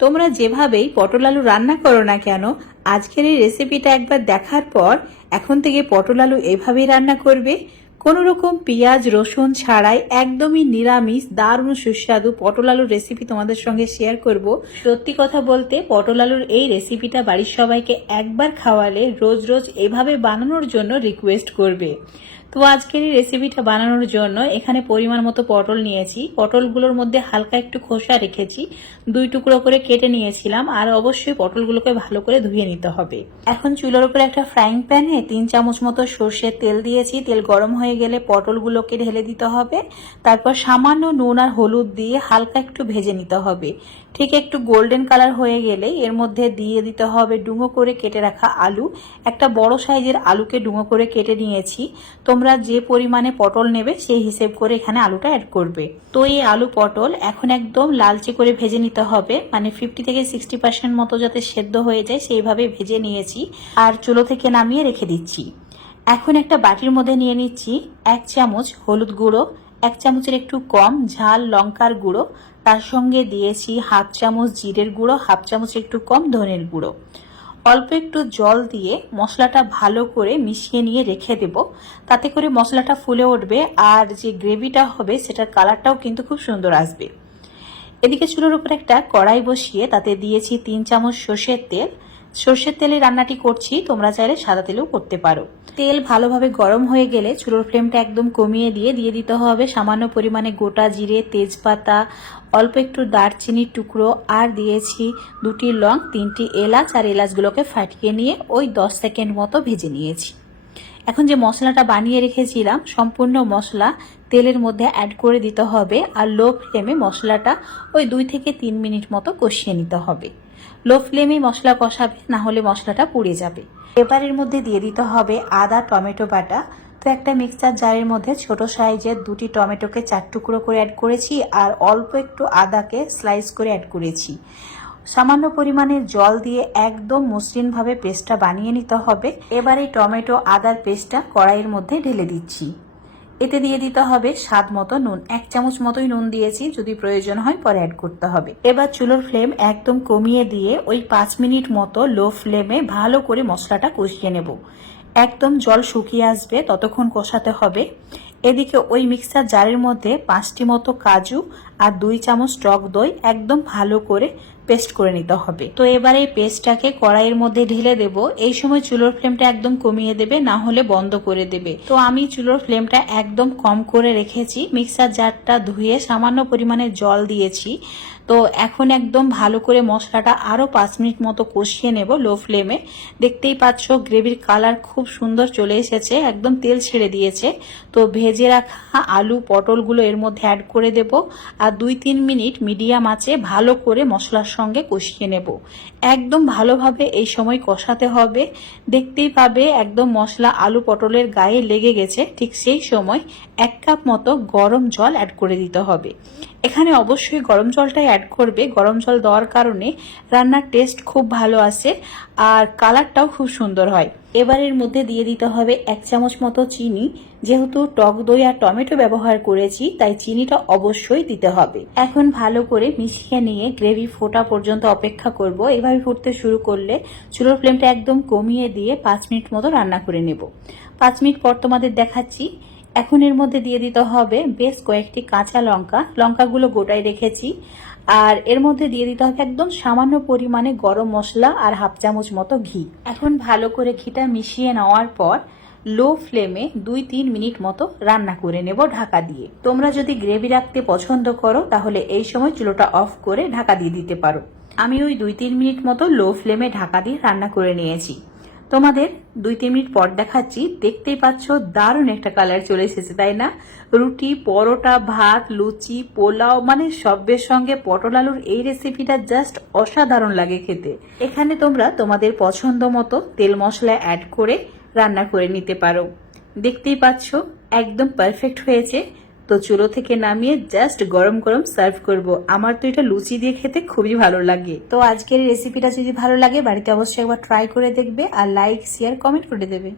তোমরা যেভাবেই পটল আলু রান্না করো না কেন, আজকের এই রেসিপিটা একবার দেখার পর এখন থেকে পটল আলু এভাবেই রান্না করবে। কোনো রকম পেঁয়াজ রসুন ছাড়াই একদমই নিরামিষ দারুণ সুস্বাদু পটল আলুর রেসিপি তোমাদের সঙ্গে শেয়ার করব। সত্যি কথা বলতে পটল আলুর এই রেসিপিটা বাড়ির সবাইকে একবার খাওয়ালে রোজ রোজ এভাবে বানানোর জন্য রিকোয়েস্ট করবে। তো আজকের এই রেসিপিটা বানানোর জন্য এখানে পরিমাণ মতো পটল নিয়েছি। পটলগুলোর মধ্যে হালকা একটু খোসা রেখেছি, 2 টুকরো করে কেটে নিয়েছিলাম। আর অবশ্যই পটলগুলোকে ভালো করে ধুয়ে নিতে হবে। এখন চুলার উপরে একটা ফ্রাইং প্যানে 3 চামচ মতো সর্ষের তেল দিয়েছি। তেল গরম হয়ে গেলে পটলগুলোকে ঢেলে দিতে হবে। তারপর সামান্য নুন আর হলুদ দিয়ে হালকা একটু ভেজে নিতে হবে। ঠিক একটু গোল্ডেন কালার হয়ে গেলে এর মধ্যে দিয়ে দিতে হবে ডুমো করে কেটে রাখা আলু। একটা বড় সাইজের আলুকে ডুমো করে কেটে নিয়েছি। তোমরা যে পরিমাণে পটল নেবে সেই হিসেব করে এখানে আলুটা অ্যাড করবে। তো এই আলু পটল এখন একদম লালচে করে ভেজে নিতে হবে, মানে 50 থেকে 60% মতো যাতে সেদ্ধ হয়ে যায় সেইভাবে ভেজে নিয়েছি। আর চুলো থেকে নামিয়ে রেখে দিচ্ছি। এখন একটা বাটির মধ্যে নিয়ে নিচ্ছি 1 চামচ হলুদ গুঁড়ো, 1 চামচের একটু কম ঝাল লঙ্কার গুঁড়ো, তার সঙ্গে দিয়েছি 1/2 চামচ জিরের গুঁড়ো, 1/2 চামচ একটু কম ধনের গুঁড়ো। অল্প একটু জল দিয়ে মশলাটা ভালো করে মিশিয়ে নিয়ে রেখে দেব। তাতে করে মশলাটা ফুলে উঠবে আর যে গ্রেভিটা হবে সেটার কালারটাও কিন্তু খুব সুন্দর আসবে। এদিকে চুলোর উপর একটা কড়াই বসিয়ে তাতে দিয়েছি 3 চামচ সর্ষের তেল। সর্ষের তেলে রান্নাটি করছি, তোমরা চাইলে সাদা তেলেও করতে পারো। তেল ভালোভাবে গরম হয়ে গেলে চুলোর ফ্লেমটা একদম কমিয়ে দিয়ে দিতে হবে সামান্য পরিমাণে গোটা জিরে, তেজপাতা, অল্প একটু দারচিনির টুকরো, আর দিয়েছি 2টি লং, 3টি এলাচ। আর এলাচগুলোকে ফাটিয়ে নিয়ে ওই 10 সেকেন্ড মতো ভেজে নিয়েছি। এখন যে মশলাটা বানিয়ে রেখেছিলাম সম্পূর্ণ মশলা তেলের মধ্যে অ্যাড করে দিতে হবে। আর লো ফ্লেমে মশলাটা ওই 2 থেকে 3 মিনিট মতো কষিয়ে নিতে হবে। লো ফ্লেমে মশলা কষাবে, না হলে মশলাটা পুড়ে যাবে। এবারের মধ্যে দিয়ে দিতে হবে আদা টমেটো বাটা। তো একটা মিক্সচার জারের মধ্যে ছোট সাইজের 2টি টমেটোকে 4 টুকরো করে অ্যাড করেছি। আর অল্প একটু আদাকে স্লাইস করে অ্যাড করেছি। সামান্য পরিমাণে জল দিয়ে একদম মসৃণভাবে পেস্টটা বানিয়ে নিতে হবে। এবার এই টমেটো আদার পেস্টটা কড়াইয়ের মধ্যে ঢেলে দিচ্ছি। এতে দিয়ে দিতে হবে স্বাদ মতো নুন, 1 চামচ মতোই নুন দিয়েছি, যদি প্রয়োজন হয় পরে অ্যাড করতে হবে। এবার চুলোর ফ্লেম একদম কমিয়ে দিয়ে ওই 5 মিনিট মতো লো ফ্লেমে ভালো করে মশলাটা কষিয়ে নেব। একদম জল শুকিয়ে আসবে ততক্ষণ কষাতে হবে। এদিকে ওই মিক্সার জারের মধ্যে 5টি মতো কাজু আর 2 চামচ টক দই একদম ভালো করে পেস্ট করে নিতে হবে। তো এবার এই পেস্টটাকে কড়াইয়ের মধ্যে ঢেলে দেব। এই সময় চুলোর ফ্লেমটা একদম কমিয়ে দেবে, না হলে বন্ধ করে দেবে। তো আমি চুলোর ফ্লেমটা একদম কম করে রেখেছি। মিক্সার জারটা ধুয়ে সামান্য পরিমাণে জল দিয়েছি। তো এখন একদম ভালো করে মশলাটা আরো 5 মিনিট মতো কষিয়ে নেব লো ফ্লেমে। দেখতেই পাচ্ছ গ্রেভির কালার খুব সুন্দর চলে এসেছে, একদম তেল ছেড়ে দিয়েছে। তো ভেজে রাখা আলু পটলগুলো এর মধ্যে অ্যাড করে দেব। আর 2-3 মিনিট মিডিয়াম আঁচে ভালো করে মশলার সঙ্গে কষিয়ে নেব। একদম ভালোভাবে এই সময় কষাতে হবে। দেখতেই পাবে একদম মশলা আলু পটলের গায়ে লেগে গেছে। ঠিক সেই সময় 1 কাপ মতো গরম জল অ্যাড করে দিতে হবে। এখানে অবশ্যই গরম জলটাই অ্যাড করবে। গরম জল দেওয়ার কারণে রান্নার টেস্ট খুব ভালো আসে আর কালারটাও খুব সুন্দর হয়। এবার এর মধ্যে দিয়ে দিতে হবে 1 চামচ মতো চিনি। যেহেতু টক দই আর টমেটো ব্যবহার করেছি তাই চিনিটা অবশ্যই দিতে হবে। এখন ভালো করে মিশিয়ে নিয়ে গ্রেভি ফোটা পর্যন্ত অপেক্ষা করব। এভাবে ফুটতে শুরু করলে চুলোর ফ্লেমটা একদম কমিয়ে দিয়ে 5 মিনিট মতো রান্না করে নেব। 5 মিনিট পর তোমাদের দেখাচ্ছি। এখন এর মধ্যে দিয়ে দিতে হবে বেশ কয়েকটি কাঁচা লঙ্কা। লঙ্কাগুলো গোটায় রেখেছি। আর এর মধ্যে দিয়ে দিতে হবে একদম সামান্য পরিমাণে গরম মশলা আর 1/2 চামচ মতো ঘি। এখন ভালো করে ঘিটা মিশিয়ে নেওয়ার পর লো ফ্লেমে 2-3 মিনিট মতো রান্না করে নেব ঢাকা দিয়ে। তোমরা যদি গ্রেভি রাখতে পছন্দ করো তাহলে এই সময় চুলোটা অফ করে ঢাকা দিয়ে দিতে পারো। আমি ওই 2-3 মিনিট মতো লো ফ্লেমে ঢাকা দিয়ে রান্না করে নিয়েছি। তোমাদের 2-3 মিনিট পর দেখাচ্ছি। দেখতেই পাচ্ছ দারুণ একটা কালার চলে এসেছে, তাই না? রুটি, পরোটা, ভাত, লুচি, পোলাও, মানে সবের সঙ্গে পটল আলুর এই রেসিপিটা জাস্ট অসাধারণ লাগে খেতে। এখানে তোমরা তোমাদের পছন্দ মতো তেল মশলা অ্যাড করে রান্না করে নিতে পারো। দেখতেই পাচ্ছ একদম পারফেক্ট হয়েছে। তো চুলো থেকে নামিয়ে জাস্ট গরম গরম সার্ভ করব। আমার তো এটা লুচি দিয়ে খেতে খুবই ভালো লাগে। তো আজকের রেসিপিটা যদি ভালো লাগে বাড়িতে অবশ্যই একবার ট্রাই করে দেখবে আর লাইক শেয়ার কমেন্ট করে দেবে।